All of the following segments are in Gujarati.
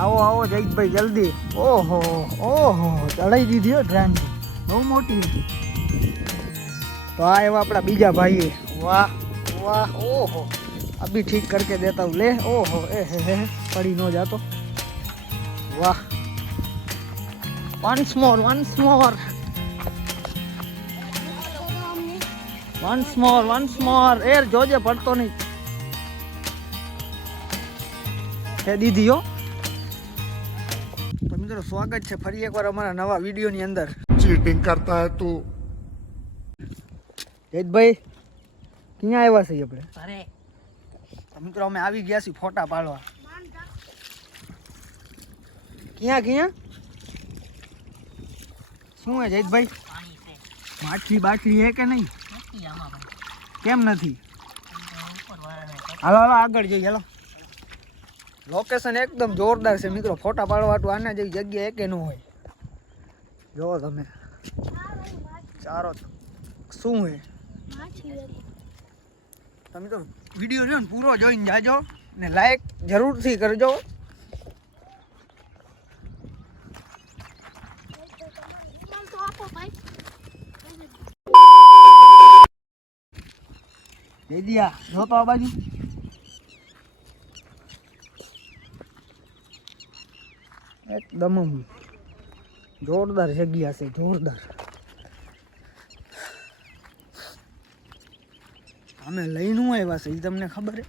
આવો આવો જયદભાઈ જલ્દી. ઓહો ઓહો ચડાઈ દીધી હો ટ્રેન બહુ મોટી. તો આ એવા આપણા બીજા ભાઈએ. વાહ વાહ ઓહો અભી ઠીક કરકે દેતા હું લે. ઓહો એ હે પડી નો જાતો. વાહ once more once more once more. એ જોજે પડતો નહીં. હે દીધી હો. તો મિત્રો સ્વાગત છે ફરી એકવાર અમારા નવા વિડીયોની અંદર. चीटिंग करता है तू. જયદભાઈ ક્યાં આવ્યા છીએ આપણે? અરે તો મિત્રો અમે આવી ગયા છીએ ફોટા પાડવા. ક્યાં ક્યાં શું હે જયદભાઈ? માછલી બાછલી હે કે નહીં? કેમ નથી? હાલો હાલો આગળ જઈએ. હાલો લોકેશન એકદમ જોરદાર છે મિત્રો. ફોટા પાડવા આના જેવી જગ્યા એકે ન હોય. જોવો તમે ચારો શું હે. તમે તો વિડીયો જો ને પૂરો જોઈને જાજો ને લાઈક જરૂરથી કરજો. દીદિયા જો તો આ બાજુ. એકદમ જોરદાર જગ્યા છે જોરદાર. અમે લઈને આવ્યા છે એ તમને ખબર હે?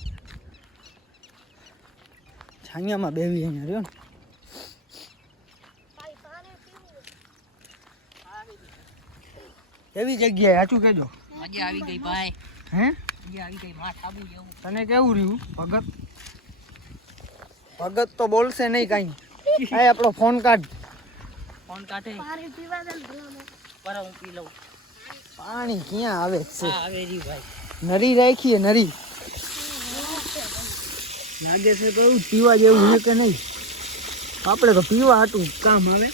છાંયામાં બેવી અહીંયા રહ્યો ને. એવી જગ્યાએ સાચું કેજો. મજા આવી ગઈ ભાઈ. હે મજા આવી ગઈ. માથ આબુ જેવું. તને કેવું રહ્યું ભગત? ભગત તો બોલશે નહીં કાંઈ. આ આપણો ફોન કાઢ. ફોન કાઢે પર હું પી લઉં. પાણી ક્યાં આવે છે? હા આવે રી ભાઈ. નરી રાખીએ નરી. લાગે છે કયું પીવા જેવું છે કે નહીં? આપણે તો પીવા હાટું કામ આવે.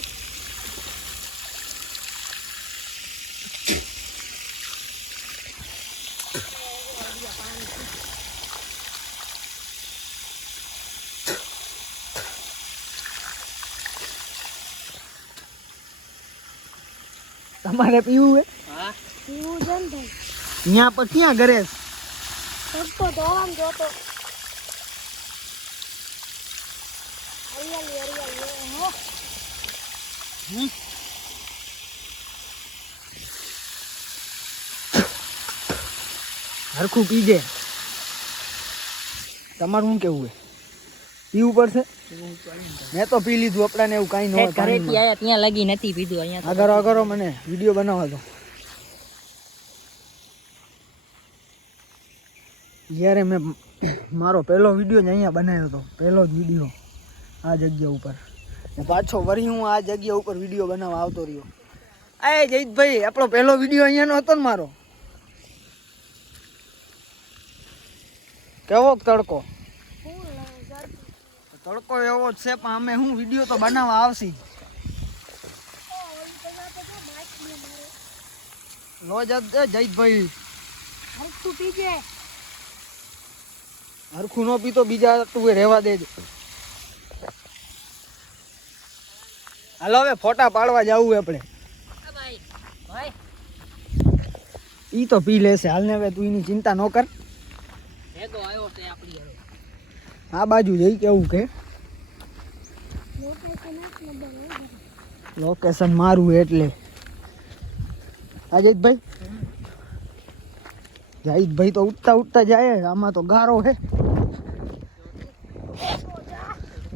તમારે પીવું હે? હા પીવું છે ને ભાઈ. અહીંયા પર ક્યાં ઘરે? સસ્તો ધોવામ જોતો. હરિયાળી હરિયાળી હો. હરખું પીજે. તમારું શું કેવું હે? પીવું પડશે? મેં તો પી લીધું. આપણાને એવું કાંઈ ન હોય. ઘરેથી આયા ત્યાં લગી નથી પીધું. અહીંયા આગળ આગળ મને વિડીયો બનાવવા દો. જ્યારે મેં મારો પહેલો વિડીયો જ અહીંયા બનાવ્યો હતો. પહેલો જ વિડીયો આ જગ્યા ઉપર. ને પાછો વળી હું આ જગ્યા ઉપર વિડીયો બનાવવા આવતો રહ્યો. આ જયદભાઈ આપણો પહેલો વિડીયો અહીંયાનો હતો ને મારો. કેવો તડકો? તડકો એવો જ છે પણ અમે હું વિડીયો તો બનાવવા આવશી. લો જયદભાઈ હરખું પીજે. હરખું નો પીતો બીજા તું રહેવા દેજો. હાલો હવે ફોટા પાડવા જવું આપણે. ભાઈ ભાઈ ઈ તો પી લેશે. હાલને હવે તું એની ચિંતા ન કર. ભેગો આવ્યો છે આપણી ઘરે. આ બાજુ જઈ કેવું કે લોકેશન મારું એટલે અજીતભાઈ. જાહિદભાઈ તો ઉઠતા ઉઠતા જાય. આમાં તો ગારો હે.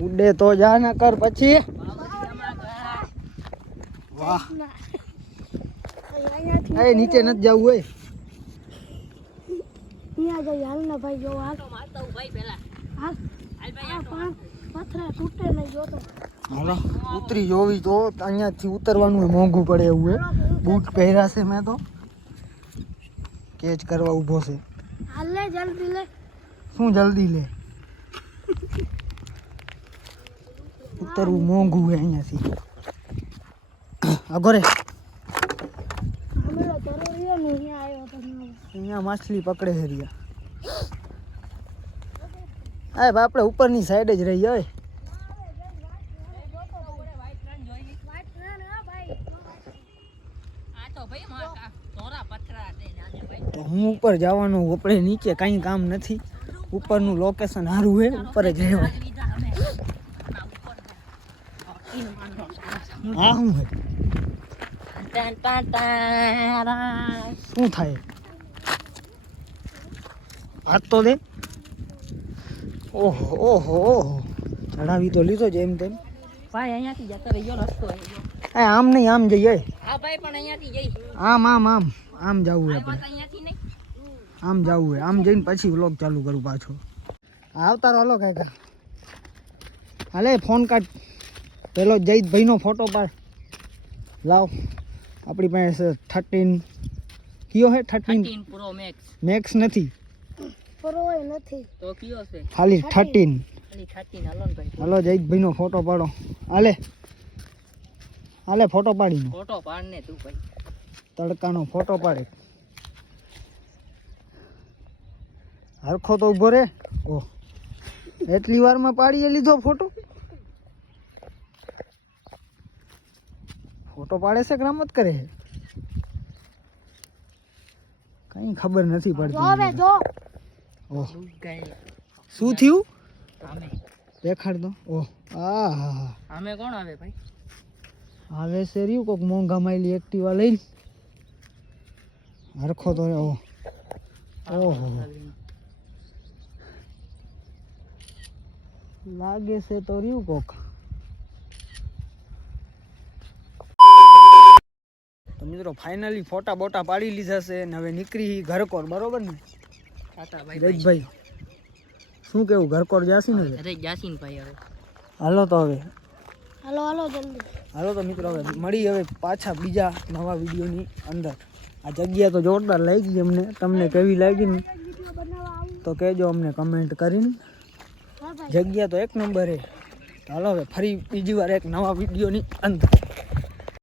ઉડે તો જા ના કર પછી. વાહ એ નીચે નથી જવું હોય. અહીંયા જઈ હાલ ને ભાઈ. જો હાલ મારતા હું ભાઈ પહેલા. હાલ હાલ ભાઈ આ પથરા તૂટે નહીં જોતો. હાલો ઉતરી જોવી તો અહીંયાથી ઉતરવાનું મોંઘું પડે એવું હે. બૂટ પહેર્યા છે મેં તો. કેચ કરવા ઊભો છે. હાલ લે જલ્દી લે. શું જલ્દી લે? ઉતરવું મોંઘું હે અહીંયાથી. અગોરે અમે તો જરૂરી ને અહીંયા આવ્યો તો. અહીંયા માછલી પકડે છે રહ્યા. હા આપણે ઉપરની સાઈડ જ રહીએ. ઉપર જવાનું, આપણે નીચે કાંઈ કામ નથી. ઉપરનું લોકેશન સારું છે, ઉપર જ રહેવાય. હા શું છે? શું થાય? હાથ તો દે. ઓહો ઓહો ઓહો, ચડાવી તો લીધો જ એમ તેમ. ભાઈ અહીંયાથી જતો રહ્યો રસ્તો આમ નહીં, આમ જઈએ. હા ભાઈ પણ અહીંયાથી જઈ આમ આમ આમ આમ જવું હોય આપણે. અહીંયાથી નહીં આમ જવું હોય, આમ જઈને પછી વ્લોગ ચાલુ કરું પાછો. આવતા રહો કાકા. હાલે ફોન કાઢ. પેલો જયદભાઈનો ફોટો પાડ. લાવ, આપણી પાસે 13 કયો હે? 13 પ્રો મેક્સ મેક્સ નથી, પરોય નથી. તો કયો છે? ખાલી 13. ખાલી 13 હાલો ને ભાઈ હાલો જયદભાઈનો ફોટો પાડો. હાલે હાલે ફોટો પાડીનો. ફોટો પાડ ને તું ભાઈ. તડકાનો ફોટો પાડે. હરખો તો ઉભો રે. ઓહ, એટલી વારમાં પાડીએ લીધો ફોટો. ફોટો પાડે છે કે રમત કરે છે? કઈ ખબર નથી જો પડતી. હવે જો ઓહ, ગાય શું થયું? આમે દેખાડ દો. ઓહ, આ હા આમે કોણ આવે ભાઈ? આવે છે રહ્યું કોક મોંઘા માઇલી એક્ટિવા લઈને. હરખો તો રે. ઓહ ઓહો, લાગે છે તો રહ્યું કોક. તો મિત્રો ફાઇનલી ફોટા બોટા પાડી લીધા છે ને હવે નીકળી ઘરકોર, બરોબર ને ટાટા ભાઈ રજભાઈ? શું કેવું, ઘરકોર જાસી ને? અરે જાસીન ભાઈ હવે હાલો તો હવે, હાલો હાલો જલ્દી. હાલો તો મિત્રો હવે મળી હવે પાછા બીજા નવા વિડીયોની અંદર. આ જગ્યા તો જોરદાર લાગી અમને. તમને કેવી લાગી ને વિડીયો બનાવવા આવું. તો કહેજો અમને કમેન્ટ કરીને. હા ભાઈ. જગ્યા તો એક નંબર છે. હાલો હવે ફરી બીજી વાર એક નવા વિડીયોની અંદર.